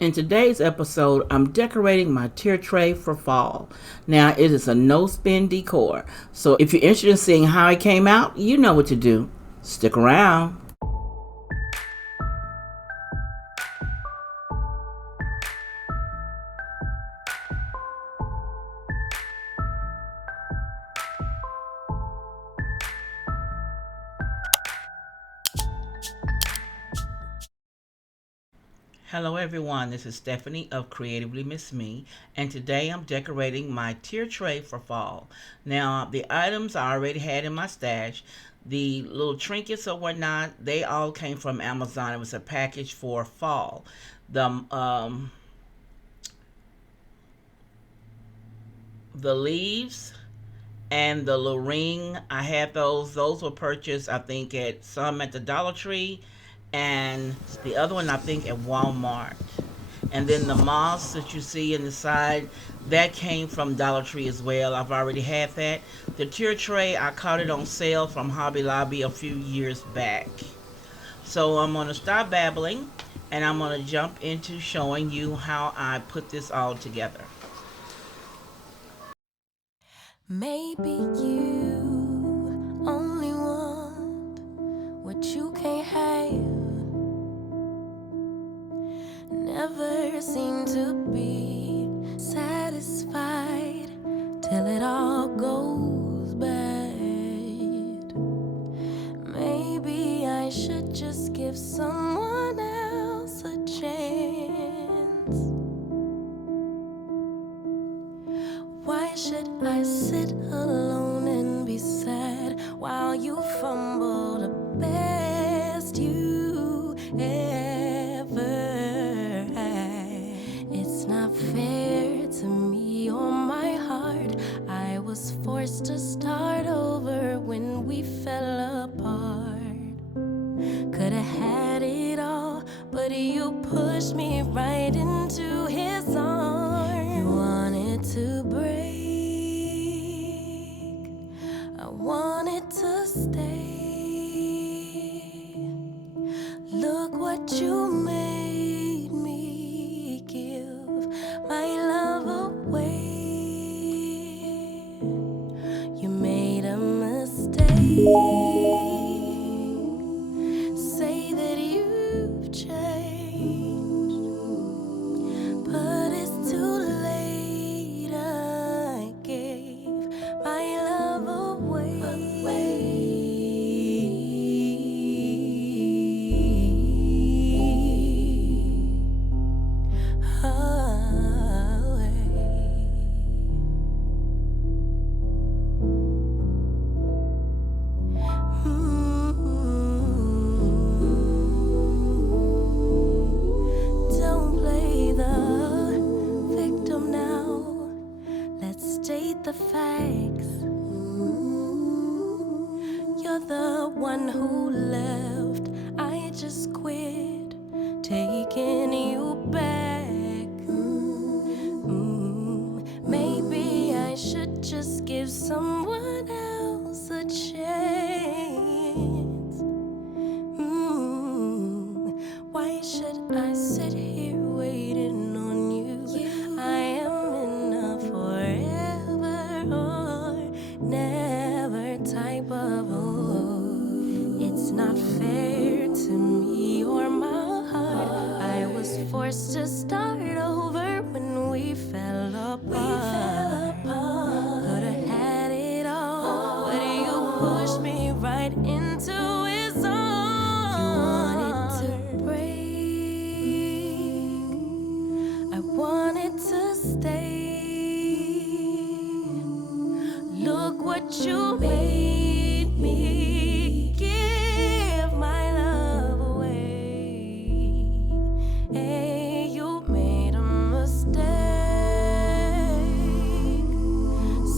In today's episode, I'm decorating my tier tray for fall. Now, it is a no-spin decor, so if you're interested in seeing how it came out, you know what to do. Stick around. Hello everyone, this is Stephanie of CreativelyMsMe, and today I'm decorating my tier tray for fall. Now, the items I already had in my stash, the little trinkets or whatnot, they all came from Amazon. It was a package for fall. The the leaves and the little ring, I had those were purchased, I think, at some at the Dollar Tree, and the other one I think at Walmart. And then the moss that you see in the side, that came from Dollar Tree as well. I've already had that. The tier tray, I caught it on sale from Hobby Lobby a few years back. So I'm going to stop babbling, and I'm going to jump into showing you how I put this all together. Maybe you only want what you can't have. Never seem to be satisfied till it all goes bad. Maybe I should just give someone else a chance. Why should I sit alone and be sad while you fumble the best you ever had? It's not fair to me or my heart. I was forced to start over when we fell apart. Could've had it all, but you pushed me right into his arms. You wanted to break, I wanted to stay. Look what you made me give my love away. You made a mistake. Say that you've changed, but it's too late. I gave my love away. Don't play the victim now. Let's state the facts. You're the one who left. I just quit taking you back. Maybe I should just give someone else a chance. Why should I sit here waiting on you? I am in a forever or never type of mood. It's not fair to me or my heart. I was forced to start over when we fell apart. Could've had it all, but you pushed me right into his arms. You wanted to break, I wanted to stay. Look what you made me give my love away. Hey, you made a mistake.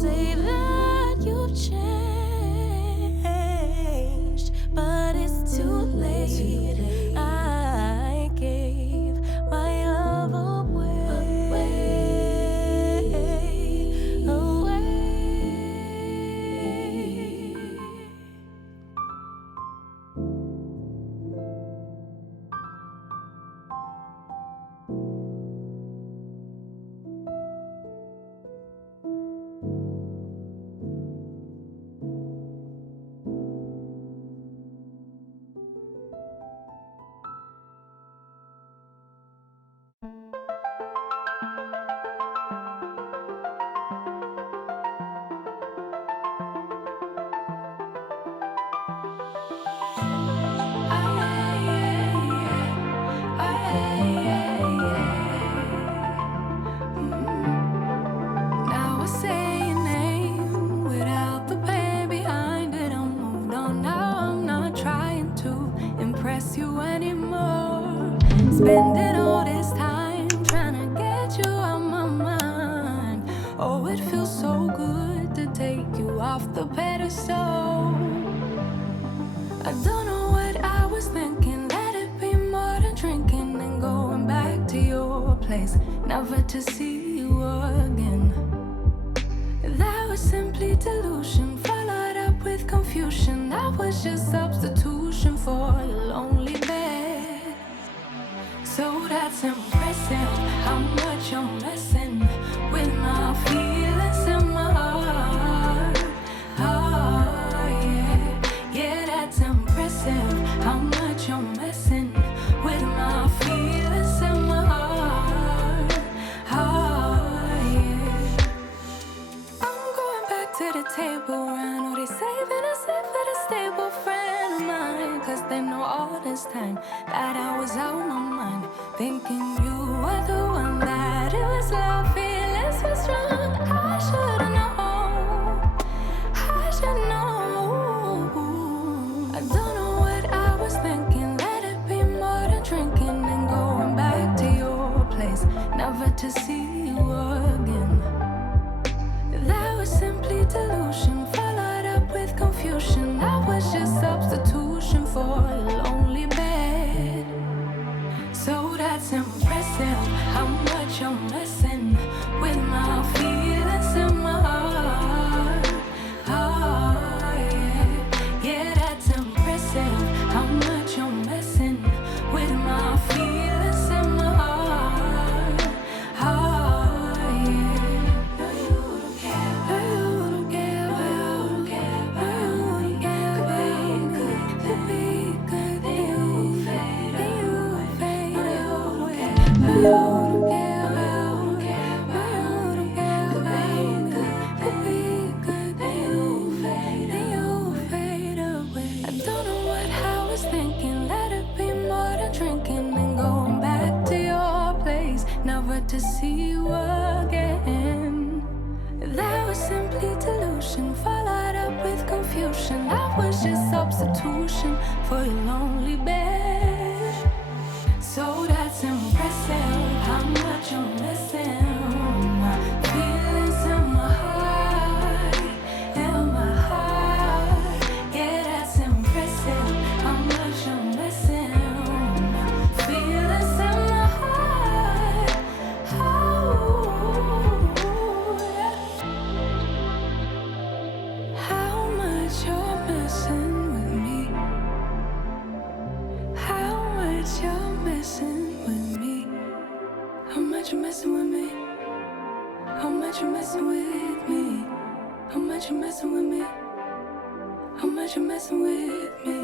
Say that you've changed, but it's too late. I gave my love away. place, never to see you again. That was simply delusion, followed up with confusion. That was just substitution for your lonely bed. So that's impressive, how much you're messing with my feelings in my heart. Oh, yeah, yeah, that's impressive, how much you're messing with my feelings in my heart. Oh, yeah. I'm going back to the table, I know they saving us up for the stable friend of mine. Cause they know all this time that I was out my mind, thinking you were the one, that it was love, feelings were strong. I should've known, I should know. I don't know what I was thinking, let it be more than drinking and going back to your place, never to see you again. That was simply delusion, followed up with confusion. That was just substitution for a lonely bed. So that's impressive, how much you're messing with my feelings in my heart. Oh, yeah, yeah, that's impressive, how much you're messing with my feelings in my heart. Oh, yeah. No, you don't care. No, you don't care. No, you don't care. No, you don't care. Could be good. Then you fade. Then you fade away. No, you don't care. No, you don't care. No, you don't care. Could be good. Then you fade. Then you fade away. I don't know what I was thinking. Let it be more than drinking and going back to your place, never to see you again. That was simply delusion, followed up with confusion. That was just substitution for your lonely bed. So that's impressive, how much you're missing. My feelings in my heart, in my heart. Yeah, that's impressive, how much you're missing. My feelings in my heart. Oh, yeah. How much you're messing with me. How much you're messing with me. How much you're messing with me. How much you're messing with me. How much you're messing with me. How much you're messing with me.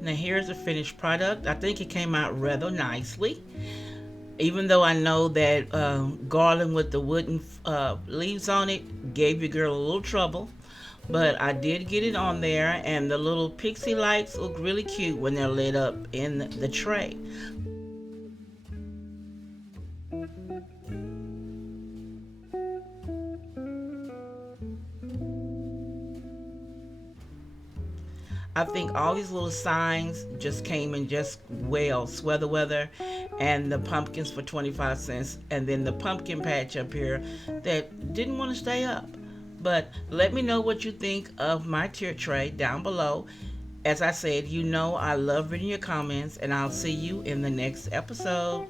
Now here's the finished product. I think it came out rather nicely. Even though I know that garland with the wooden leaves on it gave your girl a little trouble, but I did get it on there, and the little pixie lights look really cute when they're lit up in the tray. I think all these little signs just came in just well. Sweater weather and the pumpkins for 25 cents. And then the pumpkin patch up here that didn't want to stay up. But let me know what you think of my tier tray down below. As I said, you know I love reading your comments, and I'll see you in the next episode.